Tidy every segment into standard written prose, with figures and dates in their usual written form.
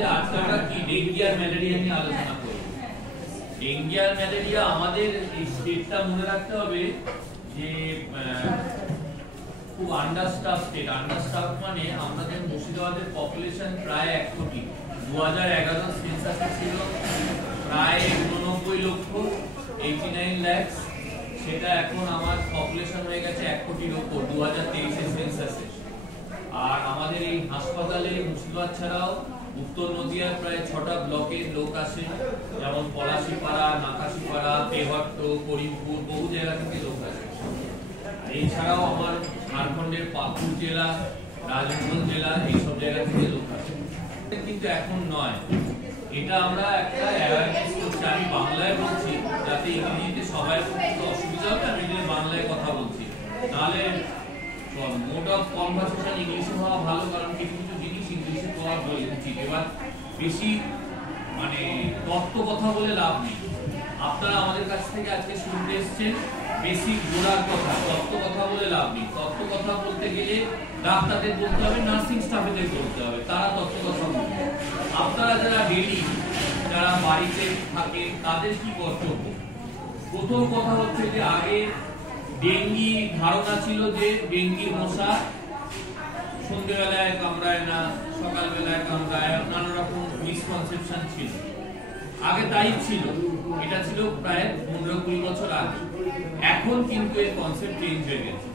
যে আজকে আমরা কি ডেঙ্গি আর ম্যালেরিয়া নিয়ে আলোচনা করব। ডেঙ্গি আর ম্যালেরিয়া আমাদের এই স্টেটটা মনে রাখতে হবে যে খুব আন্ডারস্টাফ স্টেট। আন্ডারস্টাফ মানে আমাদের মুর্শিদাবাদের পপুলেশন প্রায় 1 কোটি। 2011 সেন্সাসে ছিল প্রায় 89 লক্ষ 89 লাখ। সেটা এখন আমার পপুলেশন হয়ে গেছে 1 কোটির উপর 2023 এর সেন্সাসে। আর আমাদের এই হাসপাতালে মুর্শিদাবাদ ছাড়াও উত্তর নদিয়ার প্রায় 6টা ব্লকের লোক আসে, যেমন পলাশীপাড়া, নাকাশীপাড়া, তেহট্ট, করিমপুর, বহু জায়গা থেকে লোক আসে। এছাড়াও আমার ঝাড়খণ্ডের পাকুড় জেলা, রাজস্থান জেলা, এইসব জায়গা থেকে লোক আসে। কিন্তু এখন নয়, এটা আমরা একটা অ্যাওয়ারনেস করছি। আমি বাংলায় বলছি যাতে ইংরেজিতে সবাই বুঝতে অসুবিধা হবে, আমি বাংলায় কথা বলছি। নাহলে মোড অফ কনভারসেশন ইংলিশে হওয়া ভালো, কারণ কিছু কিছু জিনিস ইংলিশে হওয়া উচিত। এবার বেশি মানে তত্ত্ব কথা বলে লাভ নেই। আপনারা আমাদের কাছ থেকে আজকে শুনতে এসছেন বেশি গোড়ার কথা, তত্ত্ব কথা বলে লাভ নেই। তত্ত্ব কথা বলতে গেলে ডাক্তারদের বলতে হবে, নার্সিং স্টাফেদের বলতে হবে, তারা তত্ত্ব কথা বলবে। আপনারা যারা ডেলি যারা বাড়িতে থাকে তাদের কি কর্তব্য? প্রথম কথা হচ্ছে যে আগে ডেঙ্গি ধারণা ছিল যে ডেঙ্গি মশা সন্ধ্যেবেলায় কামড়ায় না, সকালবেলায় কামড়ায়, নানা রকম মিসকনসেপশন ছিল। আগে তাই ছিল, এটা ছিল প্রায় 15-20 বছর আগে। এখন কিন্তু এই কনসেপ্ট চেঞ্জ হয়ে গেছে।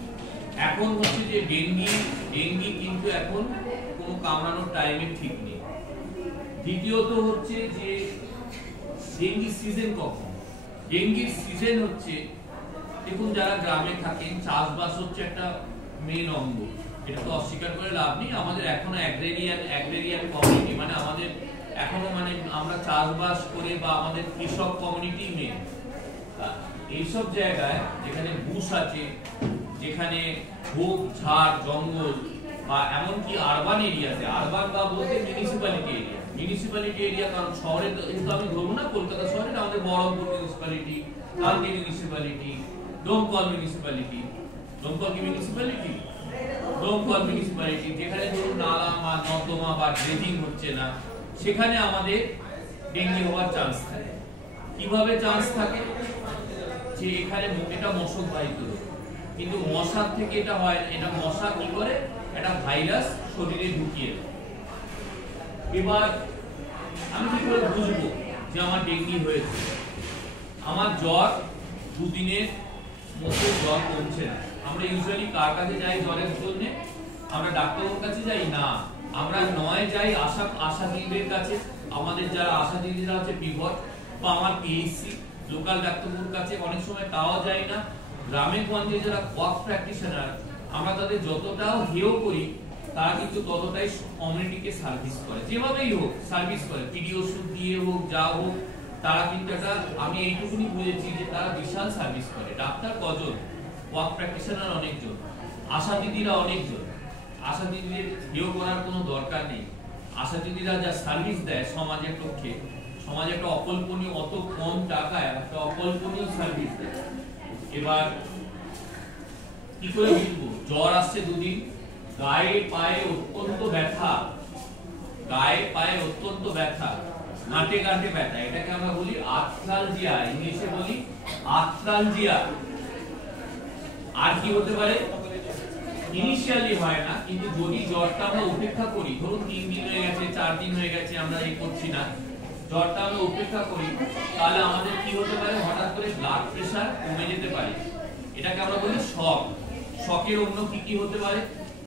এখন হচ্ছে যে ডেঙ্গি কিন্তু এখন কোনো কামড়ানোর টাইমে ঠিক নেই। দ্বিতীয়ত হচ্ছে যে ডেঙ্গি সিজন কখন? ডেঙ্গির সিজন হচ্ছে, দেখুন যারা গ্রামে থাকেন চাষবাস হচ্ছে একটা মেন অঙ্গ, এটা তো অস্বীকার করে লাভ নেই। আমাদের এখনো অ্যাগ্রেরিয়ান কমিউনিটি, মানে আমাদের এখনো মানে আমরা চাষবাস করে বা আমাদের কৃষক কমিউনিটি মেন। এইসব জায়গায় যেখানে বুশ আছে, যেখানে ঝোপ ঝাড় জঙ্গল, বা এমনকি আরবান এরিয়াতে, আরবান বা বলতে মিউনিসিপ্যালিটি এরিয়া, কারণ শহরে কিন্তু আমি ধরবো না কলকাতা শহরে, আমাদের বহরমপুর মিউনিসিপ্যালিটি, কালকি মিউনিসিপ্যালিটি, দমকল মিউনিসিপ্যালিটি। দমকল কি মিউনিসিপ্যালিটি? দমকল মিউনিসিপ্যালিটি, যেখানে ধরুন নালা বা নর্দমা বা ড্রেজিং হচ্ছে না, সেখানে আমাদের ডেঙ্গি হওয়ার চান্স থাকে। কিভাবে চান্স থাকে? যে এখানে এটা মশক বাহিত রোগ, কিন্তু মশার থেকে এটা হয় না। এটা মশা কি করে? একটা ভাইরাস শরীরে ঢুকিয়ে দেয়। এবার আমি কি করে বুঝবো যে আমার ডেঙ্গি হয়েছে? আমার জ্বর 2 দিনের মধ্যে জ্বর কমছে না। আমরা ইউজুয়ালি কার কাছে যাই জ্বরের জন্য? আমরা ডাক্তারের কাছে যাই না, আমরা নয় যাই আশা দিদিদের কাছে। আমাদের যারা আশা দিদিরা আছে পিভট বা আমার পিএইচসি লোকাল ডাক্তারবাবুর কাছে অনেক সময় তাও যাই না। গ্রামে গঞ্জে যারা ওয়ার্ক প্র্যাকটিশনার, আমরা তাদের যতটাও হেয় করি, তারা কিন্তু ততটাই কমিউনিটিকে সার্ভিস করে, যেভাবেই হোক সার্ভিস করে, পিডি ওষুধ দিয়ে হোক যা হোক, তারা কিন্তু একটা, আমি এইটুকুনি বুঝেছি যে তারা বিশাল সার্ভিস করে। ডাক্তার কজন? ওয়ার্ক প্র্যাকটিশনার অনেকজন, আশা দিদিরা অনেকজন। আশা দিদিদের হেয় করার কোনো দরকার নেই। আশা দিদিরা যা সার্ভিস দেয় সমাজের পক্ষে, সমাজে একটা অকল্পনীয়, অত কম টাকায় একটা অকল্পনীয় সার্ভিস দেয়। এবার কি করে বুঝবো? জ্বর আসছে 2 দিন, গায়ে পায়ে অত্যন্ত ব্যথা, গাঁটে ব্যথা, এটাকে আমরা বলি আর্থ্রালজিয়া, ইংলিশে বলি আর্থ্রালজিয়া। আর কি হতে পারে? ইনিশিয়ালি হয় না, কিন্তু যদি জ্বরটা আমরা উপেক্ষা করি, ধরুন 3 দিন হয়ে গেছে, 4 দিন হয়ে গেছে, আমরা এই করছি না, জ্বরটা আমরা উপেক্ষা করি, তাহলে আমাদের কি হতে পারে? হঠাৎ করে ব্লাড প্রেসার কমে যেতে পারে। এটাকে আমরা বলি শক। শকের অন্য কি হতে পারে?